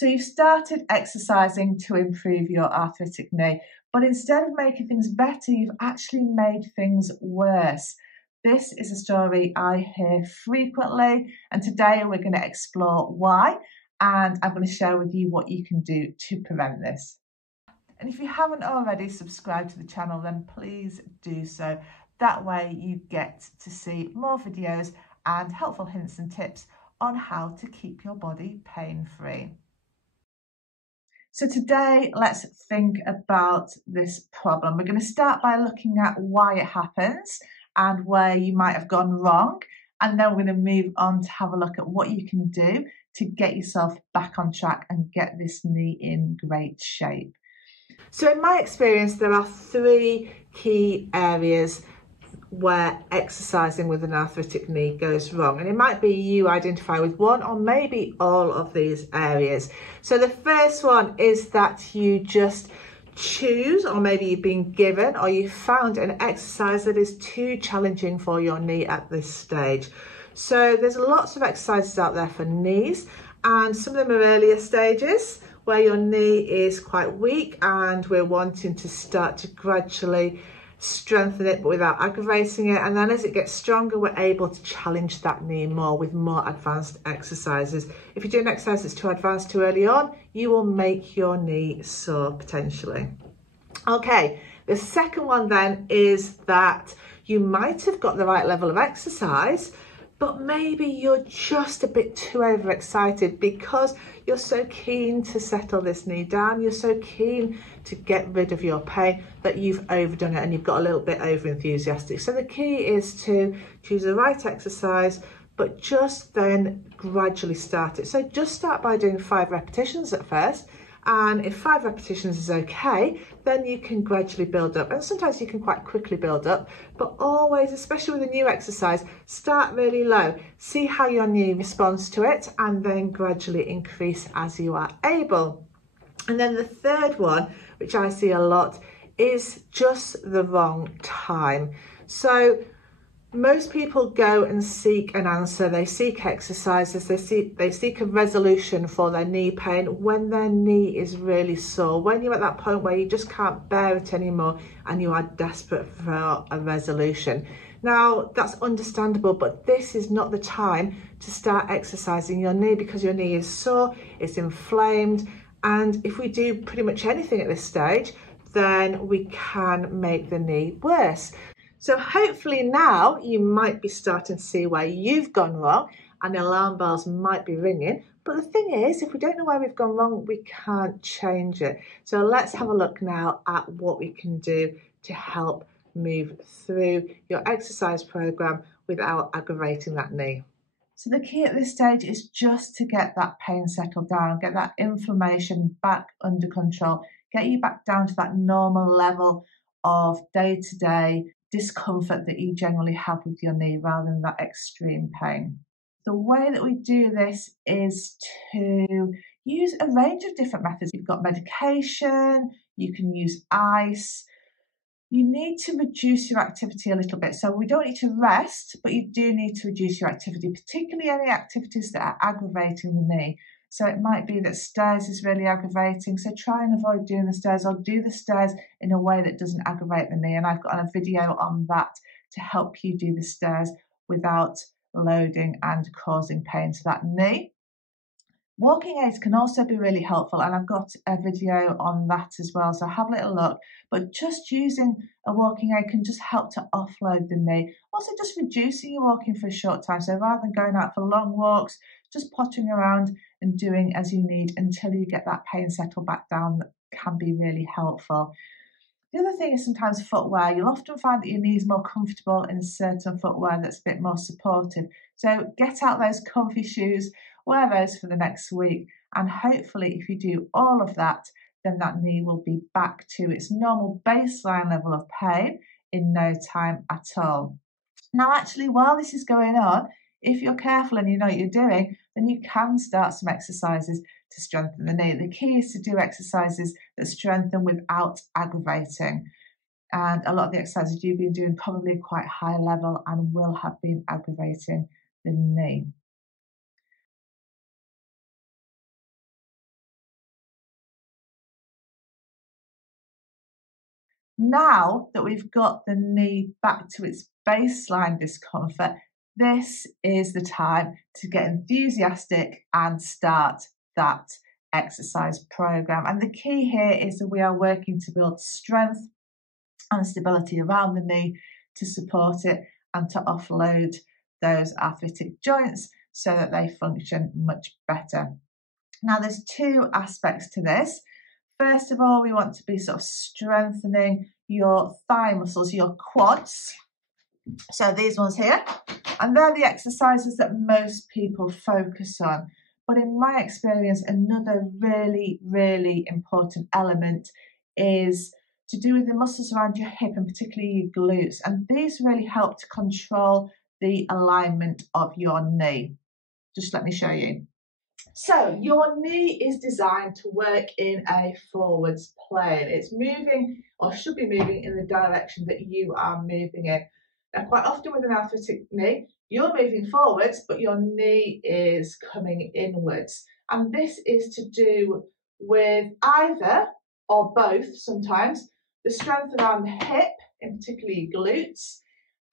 So you've started exercising to improve your arthritic knee, but instead of making things better, you've actually made things worse. This is a story I hear frequently, and today we're going to explore why, and I'm going to share with you what you can do to prevent this. And if you haven't already subscribed to the channel, then please do so. That way you get to see more videos and helpful hints and tips on how to keep your body pain-free. So today, let's think about this problem. We're going to start by looking at why it happens and where you might have gone wrong. And then we're going to move on to have a look at what you can do to get yourself back on track and get this knee in great shape. So in my experience, there are three key areas where exercising with an arthritic knee goes wrong, and it might be you identify with one or maybe all of these areas. So the first one is that you just choose, or maybe you've been given or you found an exercise that is too challenging for your knee at this stage. So there's lots of exercises out there for knees, and some of them are earlier stages where your knee is quite weak and we're wanting to start to gradually strengthen it but without aggravating it, and then as it gets stronger we're able to challenge that knee more with more advanced exercises. If you do an exercise that's too advanced too early on, you will make your knee sore potentially. Okay, the second one then is that you might have got the right level of exercise, but maybe you're just a bit too overexcited because you're so keen to settle this knee down, you're so keen to get rid of your pain that you've overdone it and you've got a little bit over enthusiastic. So the key is to choose the right exercise, but just then gradually start it. So just start by doing 5 repetitions at first, and if 5 repetitions is okay, then you can gradually build up, and sometimes you can quite quickly build up, but always, especially with a new exercise, start really low, see how your knee responds to it, and then gradually increase as you are able. And then the third one, which I see a lot, is just the wrong time. So most people go and seek an answer, they seek exercises, they seek a resolution for their knee pain when their knee is really sore, when you're at that point where you just can't bear it anymore and you are desperate for a resolution. Now that's understandable, but this is not the time to start exercising your knee because your knee is sore, it's inflamed, and if we do pretty much anything at this stage, then we can make the knee worse. So hopefully now you might be starting to see where you've gone wrong and the alarm bells might be ringing. But the thing is, if we don't know where we've gone wrong, we can't change it. So let's have a look now at what we can do to help move through your exercise program without aggravating that knee. So the key at this stage is just to get that pain settled down, get that inflammation back under control, get you back down to that normal level of day-to-day discomfort that you generally have with your knee rather than that extreme pain. The way that we do this is to use a range of different methods. You've got medication, you can use ice. You need to reduce your activity a little bit. So we don't need to rest, but you do need to reduce your activity, particularly any activities that are aggravating the knee. So it might be that stairs is really aggravating, so try and avoid doing the stairs, or do the stairs in a way that doesn't aggravate the knee. And I've got a video on that to help you do the stairs without loading and causing pain to that knee. Walking aids can also be really helpful, and I've got a video on that as well, so have a little look. But just using a walking aid can just help to offload the knee. Also just reducing your walking for a short time, so rather than going out for long walks, just pottering around and doing as you need until you get that pain settled back down, that can be really helpful. The other thing is sometimes footwear. You'll often find that your knee is more comfortable in certain footwear that's a bit more supportive. So get out those comfy shoes, wear those for the next week, and hopefully if you do all of that, then that knee will be back to its normal baseline level of pain in no time at all. Now actually, while this is going on, if you're careful and you know what you're doing, then you can start some exercises to strengthen the knee. The key is to do exercises that strengthen without aggravating. And a lot of the exercises you've been doing probably quite high level and will have been aggravating the knee. Now that we've got the knee back to its baseline discomfort, this is the time to get enthusiastic and start that exercise program. And the key here is that we are working to build strength and stability around the knee to support it and to offload those arthritic joints so that they function much better. Now, there's two aspects to this. First of all, we want to be sort of strengthening your thigh muscles, your quads. So these ones here, and they're the exercises that most people focus on. But in my experience, another really, really important element is to do with the muscles around your hip and particularly your glutes. And these really help to control the alignment of your knee. Just let me show you. So your knee is designed to work in a forwards plane. It's moving, or should be moving, in the direction that you are moving in. Now, quite often with an arthritic knee, you're moving forwards, but your knee is coming inwards. And this is to do with either or both, sometimes, the strength around the hip, in particularly glutes,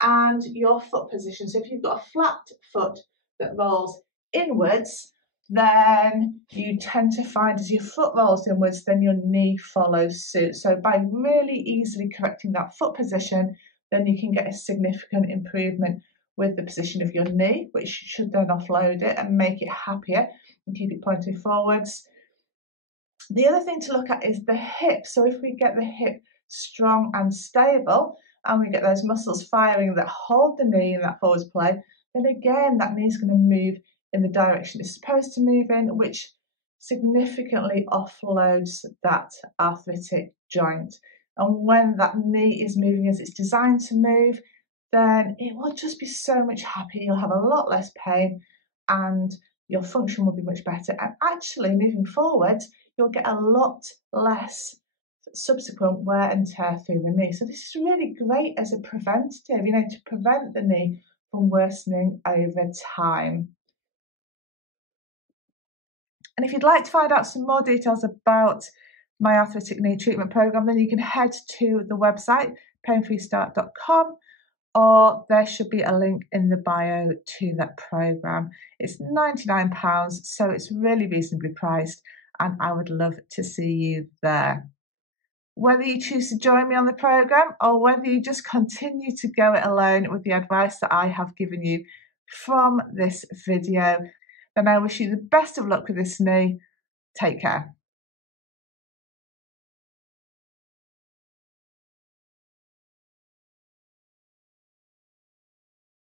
and your foot position. So if you've got a flat foot that rolls inwards, then you tend to find as your foot rolls inwards, then your knee follows suit. So by really easily correcting that foot position, then you can get a significant improvement with the position of your knee, which should then offload it and make it happier and keep it pointing forwards. The other thing to look at is the hip. So if we get the hip strong and stable, and we get those muscles firing that hold the knee in that forwards plane, then again, that knee's going to move in the direction it's supposed to move in, which significantly offloads that arthritic joint. And when that knee is moving as it's designed to move, then it will just be so much happier. You'll have a lot less pain and your function will be much better. And actually, moving forward, you'll get a lot less subsequent wear and tear through the knee. So this is really great as a preventative, to prevent the knee from worsening over time. And if you'd like to find out some more details about my arthritic knee treatment program, then you can head to the website, painfreestart.com, or there should be a link in the bio to that program. It's £99, so it's really reasonably priced, and I would love to see you there. Whether you choose to join me on the program or whether you just continue to go it alone with the advice that I have given you from this video, then I wish you the best of luck with this knee. Take care.